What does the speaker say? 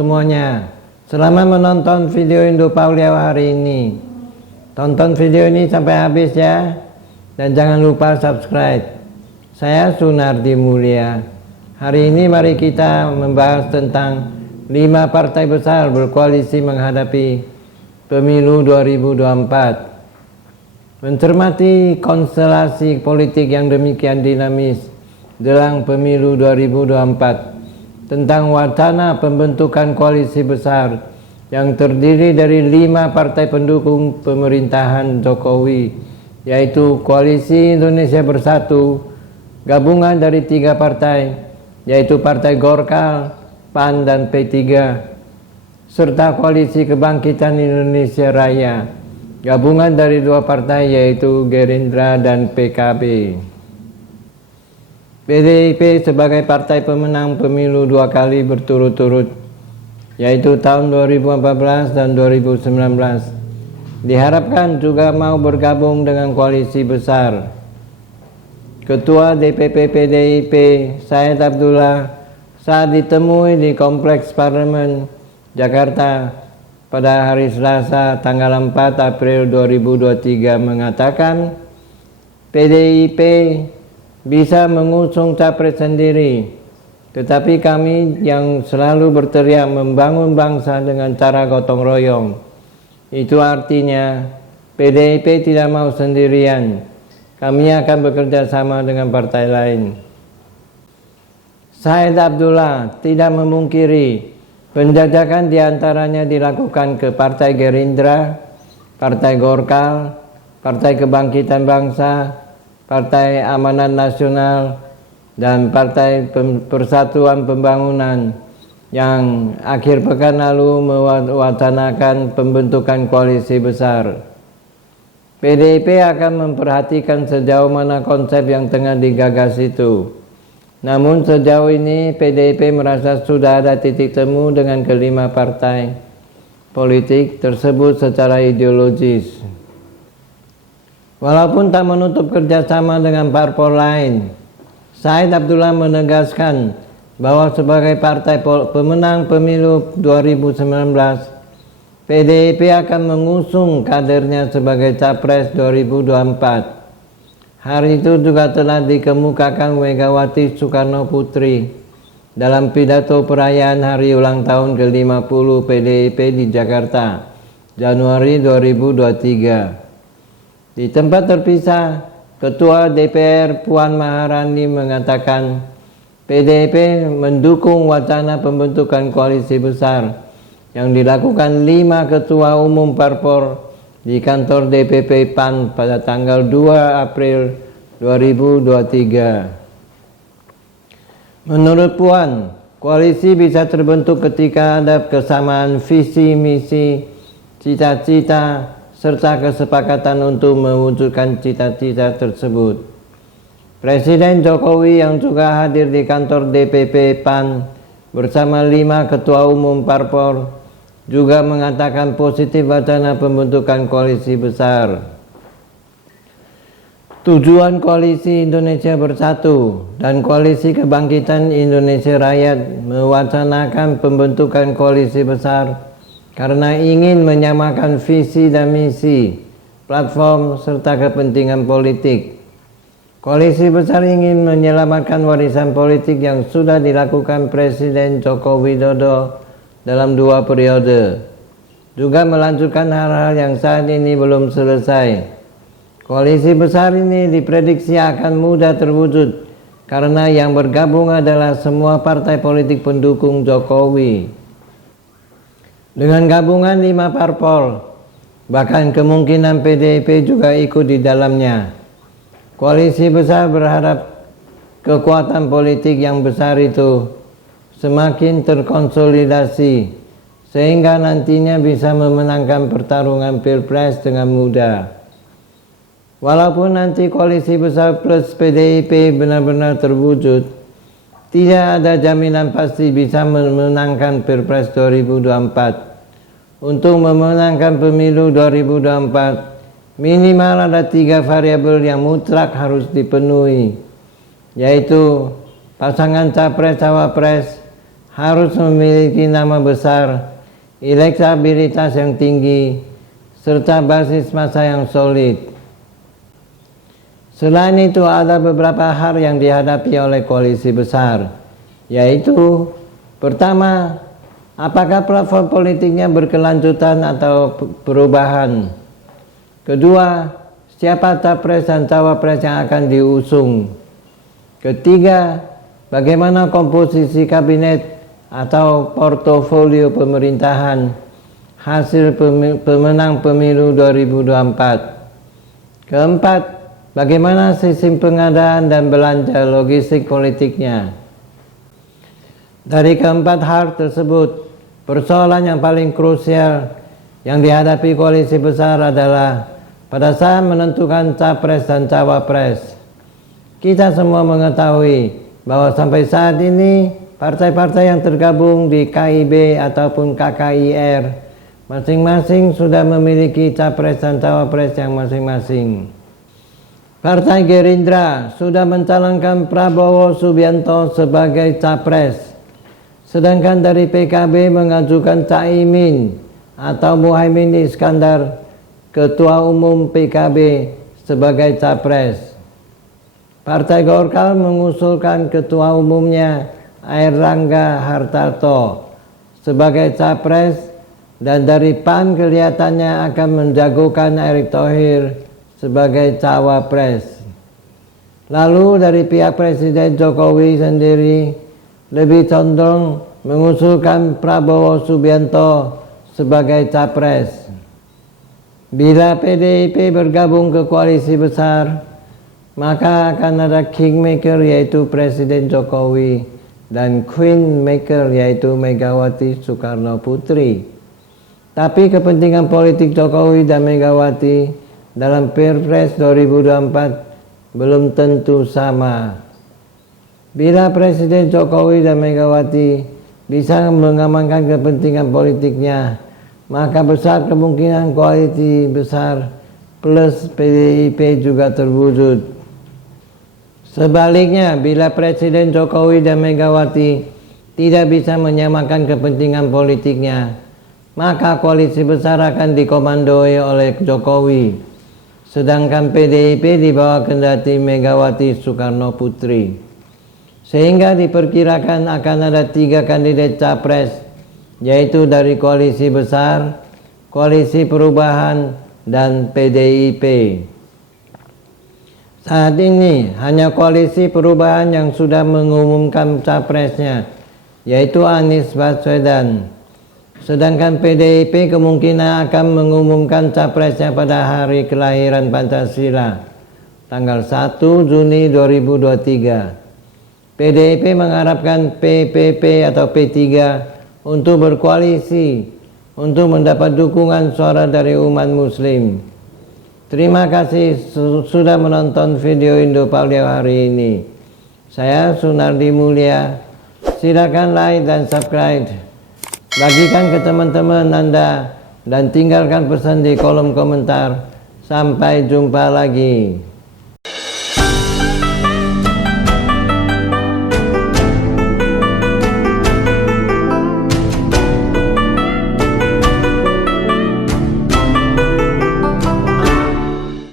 semuanya. Selamat menonton video Indo Pauliau hari ini. Tonton video ini sampai habis ya. Dan jangan lupa subscribe. Saya Sunardi Mulia. Hari ini mari kita membahas tentang 5 partai besar berkoalisi menghadapi pemilu 2024. Mencermati konstelasi politik yang demikian dinamis jelang pemilu 2024, tentang wacana pembentukan koalisi besar yang terdiri dari 5 partai pendukung pemerintahan Jokowi, yaitu Koalisi Indonesia Bersatu, gabungan dari 3 partai, yaitu Partai Golkar, PAN, dan P3, serta Koalisi Kebangkitan Indonesia Raya, gabungan dari 2 partai, yaitu Gerindra dan PKB. PDIP sebagai partai pemenang pemilu 2 kali berturut-turut, yaitu tahun 2014 dan 2019, diharapkan juga mau bergabung dengan koalisi besar. Ketua DPP PDIP Said Abdullah saat ditemui di Kompleks Parlemen Jakarta pada hari Selasa tanggal 4 April 2023 mengatakan PDIP bisa mengusung capres sendiri, tetapi kami yang selalu berteriak membangun bangsa dengan cara gotong royong. Itu artinya PDIP tidak mau sendirian, kami akan bekerja sama dengan partai lain. Said Abdullah tidak memungkiri penjajakan diantaranya dilakukan ke Partai Gerindra, Partai Golkar, Partai Kebangkitan Bangsa, Partai Amanat Nasional, dan Partai Persatuan Pembangunan yang akhir pekan lalu mewacanakan pembentukan koalisi besar. PDIP akan memperhatikan sejauh mana konsep yang tengah digagas itu. Namun sejauh ini PDIP merasa sudah ada titik temu dengan kelima partai politik tersebut secara ideologis. Walaupun tak menutup kerjasama dengan parpol lain, Said Abdullah menegaskan bahwa sebagai partai pemenang pemilu 2019, PDIP akan mengusung kadernya sebagai capres 2024. Hal itu juga telah dikemukakan Megawati Soekarno Putri dalam pidato perayaan hari ulang tahun ke-50 PDIP di Jakarta, Januari 2023. Di tempat terpisah, Ketua DPR Puan Maharani mengatakan PDIP mendukung wacana pembentukan koalisi besar yang dilakukan 5 ketua umum parpol di kantor DPP PAN pada tanggal 2 April 2023. Menurut Puan, koalisi bisa terbentuk ketika ada kesamaan visi misi, cita-cita, serta kesepakatan untuk mewujudkan cita-cita tersebut. Presiden Jokowi yang juga hadir di kantor DPP PAN bersama 5 ketua umum parpol juga mengatakan positif wacana pembentukan koalisi besar. Tujuan Koalisi Indonesia Bersatu dan Koalisi Kebangkitan Indonesia Raya mewacanakan pembentukan koalisi besar karena ingin menyamakan visi dan misi, platform, serta kepentingan politik. Koalisi besar ingin menyelamatkan warisan politik yang sudah dilakukan Presiden Joko Widodo dalam 2 periode, juga melanjutkan hal-hal yang saat ini belum selesai. Koalisi besar ini diprediksi akan mudah terwujud karena yang bergabung adalah semua partai politik pendukung Jokowi. Dengan gabungan 5 parpol, bahkan kemungkinan PDIP juga ikut di dalamnya. Koalisi besar berharap kekuatan politik yang besar itu semakin terkonsolidasi sehingga nantinya bisa memenangkan pertarungan Pilpres dengan mudah. Walaupun nanti koalisi besar plus PDIP benar-benar terwujud, tidak ada jaminan pasti bisa memenangkan Pilpres 2024. Untuk memenangkan pemilu 2024, minimal ada 3 variabel yang mutlak harus dipenuhi, yaitu pasangan capres-cawapres harus memiliki nama besar, elektabilitas yang tinggi, serta basis massa yang solid. Selain itu ada beberapa hal yang dihadapi oleh koalisi besar, yaitu pertama, apakah platform politiknya berkelanjutan atau perubahan? Kedua, siapa capres dan cawapres yang akan diusung? Ketiga, bagaimana komposisi kabinet atau portofolio pemerintahan hasil pemenang pemilu 2024? Keempat, bagaimana sistem pengadaan dan belanja logistik politiknya? Dari keempat hal tersebut, persoalan yang paling krusial yang dihadapi koalisi besar adalah pada saat menentukan capres dan cawapres. Kita semua mengetahui bahwa sampai saat ini partai-partai yang tergabung di KIB ataupun KKIR masing-masing sudah memiliki capres dan cawapres yang masing-masing. Partai Gerindra sudah mencalonkan Prabowo Subianto sebagai capres, sedangkan dari PKB mengajukan Caimin atau Muhaimin Iskandar, Ketua Umum PKB, sebagai capres. Partai Golkar mengusulkan Ketua Umumnya Airlangga Hartarto sebagai capres, dan dari PAN kelihatannya akan menjagokan Erick Thohir sebagai cawapres. Lalu dari pihak Presiden Jokowi sendiri lebih condong mengusulkan Prabowo Subianto sebagai capres. Bila PDIP bergabung ke koalisi besar, maka akan ada kingmaker yaitu Presiden Jokowi dan queenmaker yaitu Megawati Soekarno Putri. Tapi kepentingan politik Jokowi dan Megawati dalam Pilpres 2024 belum tentu sama. Bila Presiden Jokowi dan Megawati bisa mengamankan kepentingan politiknya, maka besar kemungkinan koalisi besar plus PDIP juga terwujud. Sebaliknya, bila Presiden Jokowi dan Megawati tidak bisa menyamakan kepentingan politiknya, maka koalisi besar akan dikomandoi oleh Jokowi, sedangkan PDIP dibawa kendati Megawati Soekarno Putri. Sehingga diperkirakan akan ada 3 kandidat capres, yaitu dari koalisi besar, koalisi perubahan, dan PDIP. Saat ini hanya koalisi perubahan yang sudah mengumumkan capresnya, yaitu Anies Baswedan. Sedangkan PDIP kemungkinan akan mengumumkan capresnya pada hari kelahiran Pancasila, tanggal 1 Juni 2023. PDIP mengharapkan PPP atau P3 untuk berkoalisi untuk mendapat dukungan suara dari umat muslim. Terima kasih sudah menonton video Indopaleo hari ini. Saya Sunardi Mulia. Silakan like dan subscribe. Bagikan ke teman-teman Anda dan tinggalkan pesan di kolom komentar. Sampai jumpa lagi.